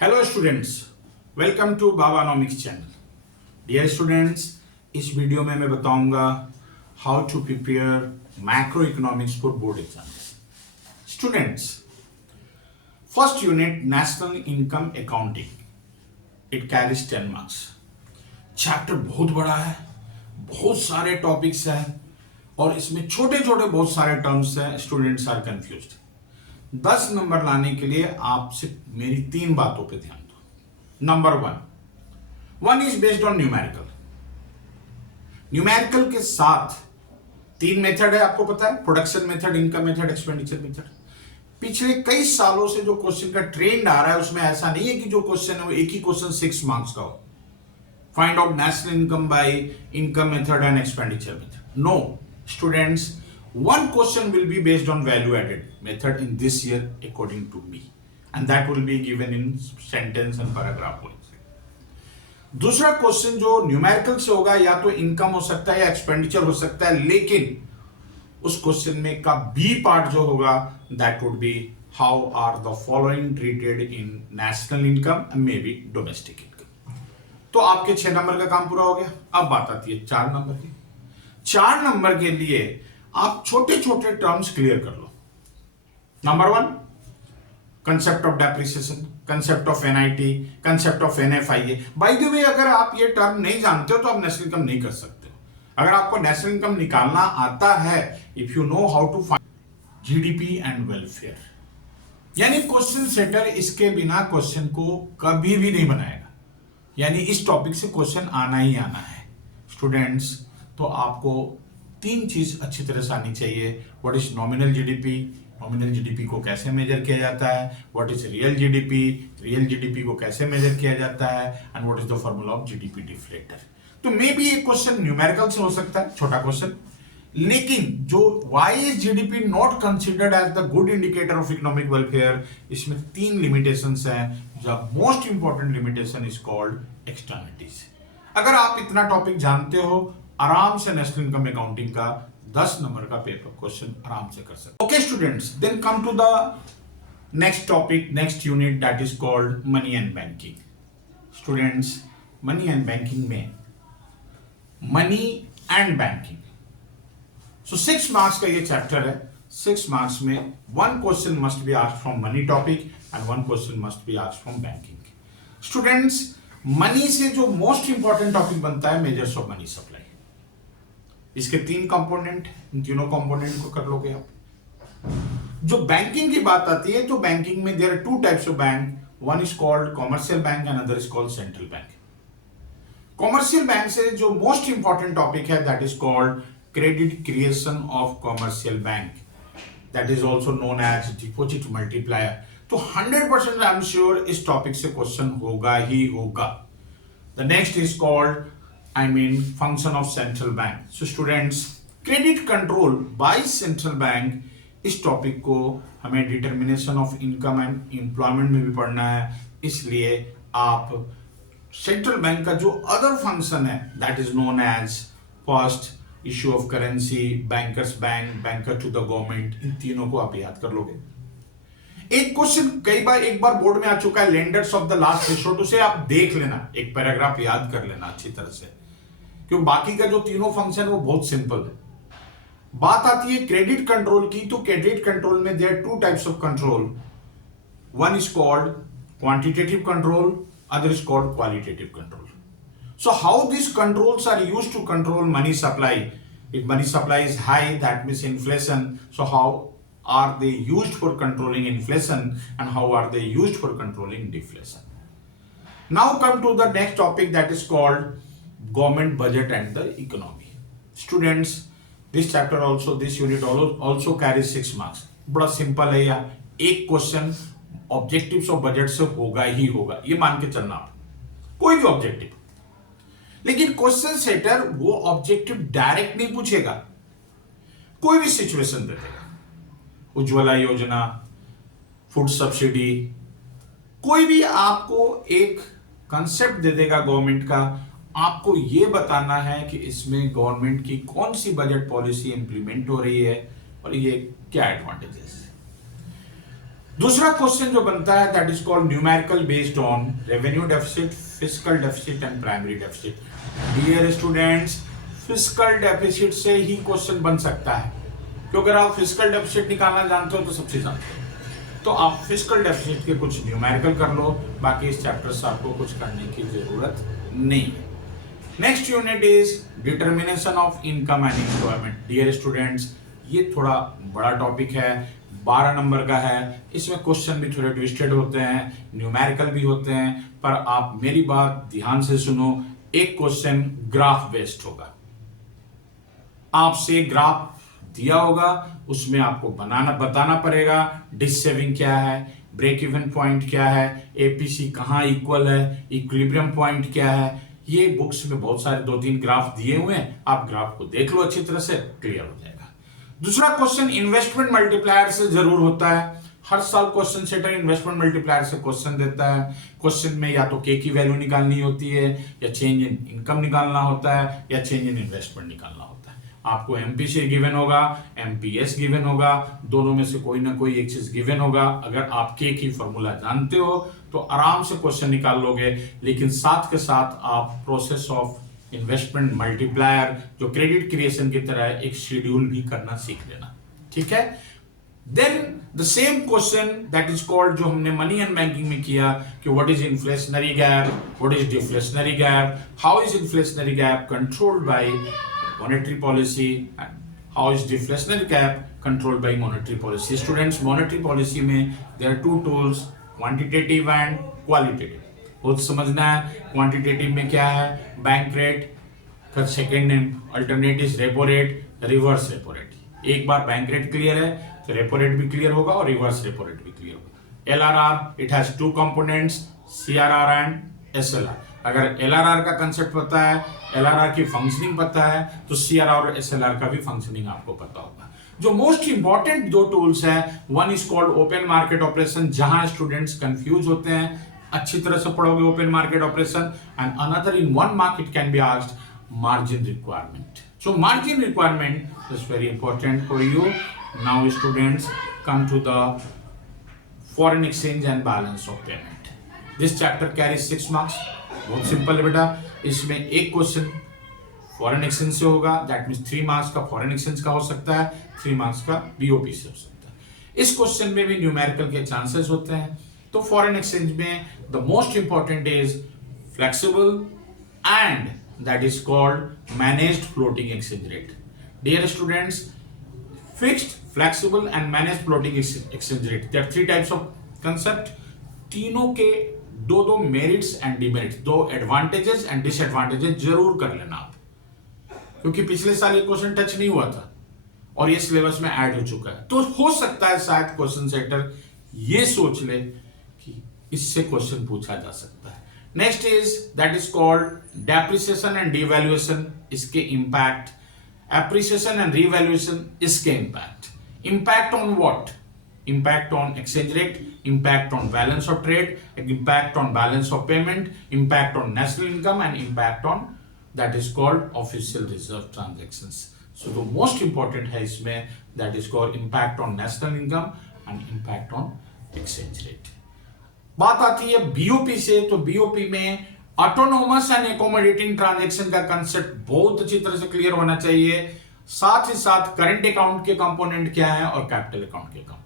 Hello students, welcome to Babanomics channel. Dear students, इस video में मैं बताऊंगा how to prepare macro economics for board exams. Students, first unit national income accounting, it carries 10 marks. Chapter बहुत बड़ा है, बहुत सारे टॉपिक्स हैं और इसमें छोटे छोटे बहुत सारे टर्म्स हैं। Students are confused. 10 नंबर लाने के लिए आपसे मेरी 3 बातों पे ध्यान दो। Number one is based on numerical. Numerical के साथ 3 मेथड है, आपको पता है, production method, income method, expenditure method. पिछले कई सालों से जो क्वेश्चन का ट्रेंड आ रहा है उसमें ऐसा नहीं है कि जो क्वेश्चन है वो एक ही क्वेश्चन 6 मार्क्स का हो। Find out national income by income method and expenditure method. No students, one question will be based on value added method in this year according to me, and that will be given in sentence and paragraph points. दूसरा question जो numerical से होगा, या तो income हो सकता है या एक्सपेंडिचर हो सकता है, लेकिन उस क्वेश्चन में का बी पार्ट जो होगा that would be how are the following treated in national income and maybe domestic income. तो आपके 6 नंबर का काम पूरा हो गया। अब बात आती है 4 नंबर की। 4 नंबर के लिए आप छोटे छोटे टर्म्स क्लियर कर लो। Number 1, concept of depreciation, concept of NIT, concept of NFIA. By the way, अगर आप ये टर्म नहीं जानते हो तो आप नेशनल इनकम नहीं कर सकते हो। अगर आपको नेशनल इनकम निकालना आता है, if you know how to find GDP and welfare, यानी क्वेश्चन सेटर इसके बिना क्वेश्चन को कभी भी नहीं बनाएगा। यानी इस टॉपिक से क्वेश्चन आना ही आना है स्टूडेंट्स। तो आपको 3 चीज अच्छी तरह से आनी चाहिए। What is nominal GDP, nominal GDP को कैसे मेजर किया जाता है। What is real GDP, real GDP को कैसे मेजर किया जाता है। And what is the formula of GDP deflator. तो मे बी एक क्वेश्चन न्यूमेरिकल से हो सकता है, छोटा क्वेश्चन, लेकिन जो why is GDP not considered as the good indicator of economic welfare, इसमें 3 लिमिटेशंस हैं। The most important limitation is called externalities. अगर आप इतना टॉपिक जानते हो, आराम से नेशनल इनकम अकाउंटिंग का 10 नंबर का पेपर क्वेश्चन आराम से कर सकते। Okay students, then come to the next topic, next unit, that is called money and banking. Students, money and banking में money and banking, so 6 marks का ये chapter है। 6 मार्क्स में 1 question must be asked from money topic and 1 question must be asked from banking. Students, money से जो most important topic बनता है measures of money supply. इसके 3 कंपोनेंट, इन तीनों कंपोनेंट को कर लोगे आप। जो बैंकिंग की बात आती है तो बैंकिंग में there are 2 types of bank. One is called commercial bank and other is called central bank. Commercial bank से जो मोस्ट इंपॉर्टेंट टॉपिक है that is called credit creation of commercial bank, that is also known as deposit multiplier. तो 100% I am sure इस topic से question होगा ही होगा। The next is called function of central bank. So students, credit control by central bank, इस topic को हमें determination of income and employment में भी पढ़ना है। इसलिए आप सेंट्रल बैंक का जो अदर फंक्शन है that is known as first issue of currency, bankers bank, banker to the government, इन तीनों को आप याद कर लोगे। एक क्वेश्चन एक बार बोर्ड में आ चुका है, lenders of the last resort, उसे आप देख लेना, एक पैराग्राफ याद कर लेना अच्छी तरह से, क्योंकि बाकी का जो तीनों फंक्शन वो बहुत सिंपल है। बात आती है क्रेडिट कंट्रोल की, तो क्रेडिट कंट्रोल में there 2 types of control. One is called quantitative control, other is called qualitative control. So how this controls are used to control money supply. If money supply is high, that means inflation. So how are they used for controlling inflation and how are they used for controlling deflation. Now come to the next topic, that is called government budget and the economy. Students, this chapter also, this unit also carries 6 marks. बड़ा simple है यार, एक question objectives of budget से होगा ही होगा, ये मान के चलना आप, कोई भी ऑब्जेक्टिव। लेकिन क्वेश्चन सेटर वो ऑब्जेक्टिव डायरेक्ट नहीं पूछेगा, कोई भी सिचुएशन दे देगा। उज्ज्वला योजना, फूड सब्सिडी, कोई भी आपको एक कंसेप्ट दे देगा गवर्नमेंट का। आपको यह बताना है कि इसमें गवर्नमेंट की कौन सी बजट पॉलिसी इंप्लीमेंट हो रही है और ये क्या एडवांटेजेस। दूसरा क्वेश्चन जो बनता है that is called numerical based on revenue deficit, fiscal deficit and primary deficit. Dear students, fiscal deficit से ही क्वेश्चन बन सकता है, क्योंकि अगर आप फिस्कल डेफिसिट निकालना जानते हो तो सबसे जानते हो, तो आप फिस्कल डेफिसिट के कुछ न्यूमेरिकल कर लो, बाकी इस चैप्टर से आपको कुछ करने की जरूरत नहीं है। Next unit is determination of income and employment. Dear students, ये थोड़ा बड़ा टॉपिक है, 12 नंबर का है, इसमें क्वेश्चन भी थोड़े ट्विस्टेड होते हैं, न्यूमेरिकल भी होते हैं, पर आप मेरी बात ध्यान से सुनो। एक क्वेश्चन ग्राफ बेस्ड होगा, आपसे ग्राफ दिया होगा, उसमें आपको बताना पड़ेगा डिस सेविंग क्या है, ब्रेक इवन पॉइंट क्या है, एपीसी कहाँ इक्वल है, इक्विलिब्रियम पॉइंट क्या है। ये बुक्स में बहुत सारे 2-3 ग्राफ दिए हुए हैं, आप ग्राफ को देख लो अच्छी तरह से, क्लियर हो जाएगा। दूसरा क्वेश्चन इन्वेस्टमेंट मल्टीप्लायर से जरूर होता है, हर साल क्वेश्चन सेटर इन्वेस्टमेंट मल्टीप्लायर से क्वेश्चन देता है। क्वेश्चन में या तो के की वैल्यू निकालनी होती है, या चेंज इन इनकम निकालना होता है, या चेंज इन इन्वेस्टमेंट निकालना होता है। आपको एमपीसी गिवन होगा, एमपीएस गिवन होगा, दोनों में से कोई ना कोई एक चीज गिवन होगा। अगर आप के की फॉर्मूला जानते हो तो आराम से क्वेश्चन निकाल लोगे, लेकिन साथ के साथ आप प्रोसेस ऑफ इन्वेस्टमेंट मल्टीप्लायर जो क्रेडिट क्रिएशन की तरह है, एक शेड्यूल भी करना सीख लेना, ठीक है। Then the same question that is called, जो हमने मनी एंड बैंकिंग में किया, कि what is inflationary gap, what is deflationary gap, how is inflationary gap controlled by monetary policy, and how is deflationary gap controlled by monetary policy. Students, monetary policy में there are two tools, quantitative and qualitative. बहुत समझना है quantitative में क्या है, bank rate का second name, alternative repo rate, reverse repo rate. एक बार bank rate clear है तो रेपो रेट भी क्लियर होगा और रिवर्स रेपो रेट भी क्लियर होगा। LRR, it has two components, CRR and SLR। अगर LRR का कंसेप्ट पता है, LRR की फंक्शनिंग पता है, तो CRR और SLR का भी फंक्शनिंग आपको पता होगा। जो मोस्ट इंपॉर्टेंट दो टूल्स है, one is called open market operation, जहां स्टूडेंट्स कंफ्यूज होते हैं, अच्छी तरह से पढ़ोगे open market operation, and another in one market can be asked margin requirement. So margin requirement is very important for you. Now students come to the foreign exchange and balance of payment. This chapter carries 6 marks. बहुत simple है बेटा, इसमें एक question foreign exchange से होगा, that means 3 marks का foreign exchange का हो सकता है, 3 मार्क्स का बीओपी से हो सकता है। इस क्वेश्चन में भी न्यूमेरिकल के चांसेस होते हैं। तो फॉरेन एक्सचेंज में the most important is flexible and that is called managed floating exchange rate. Dear students, fixed, flexible and managed floating exchange rate, there are 3 types of concept. तीनों के दो merits and demerits, दो advantages and disadvantages जरूर कर लेना आप, क्योंकि पिछले साल ये क्वेश्चन टच नहीं हुआ था और ये सिलेबस में ऐड हो चुका है। तो हो सकता है शायद क्वेश्चन सेटर ये सोच ले कि इससे क्वेश्चन पूछा जा सकता है। Next is that is called depreciation and devaluation, इसके इंपैक्ट, एप्रिसिएशन एंड रिवैल्यूएशन, इसके impact. Impact on what? Impact on exchange rate, impact on balance of trade, impact on balance of payment, impact on national income, and impact on that is called official reserve transactions. So the most important है इसमें that is called impact on national income and impact on exchange rate. बात आती है BOP से, तो BOP में autonomous and accommodating transaction का concept बहुत अच्छी तरह से क्लियर होना चाहिए। साथ ही साथ करंट अकाउंट के कंपोनेंट क्या है और कैपिटल अकाउंट के कंपोनेंट।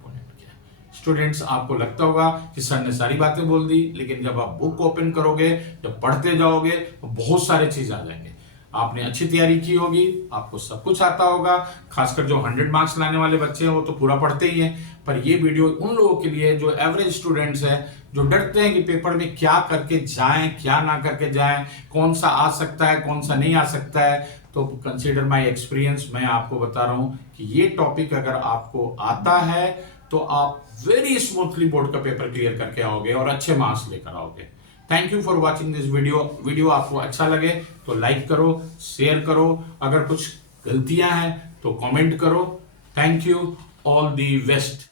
स्टूडेंट्स, आपको लगता होगा कि सर ने सारी बातें बोल दी, लेकिन जब आप बुक ओपन करोगे, जब पढ़ते जाओगे, तो बहुत सारे चीज आ जाएंगे। आपने अच्छी तैयारी की होगी, आपको सब कुछ आता होगा, खासकर जो 100 मार्क्स लाने वाले बच्चे हैं वो तो पूरा पढ़ते ही हैं। पर ये वीडियो उन लोगों के लिए जो एवरेज स्टूडेंट्स हैं, जो डरते हैं कि पेपर में क्या करके जाएं, क्या ना करके जाएं, कौन सा आ सकता है, कौन सा नहीं आ सकता है। तो कंसीडर माय एक्सपीरियंस, मैं आपको बता रहा हूं कि ये टॉपिक अगर आपको आता है तो आप वेरी स्मूथली बोर्ड का पेपर क्लियर करके आओगे और अच्छे मार्क्स लेकर आओगे। Thank you for watching this video आपको अच्छा लगे तो लाइक करो, शेयर करो, अगर कुछ गलतियां हैं तो कमेंट करो। Thank you, all the best.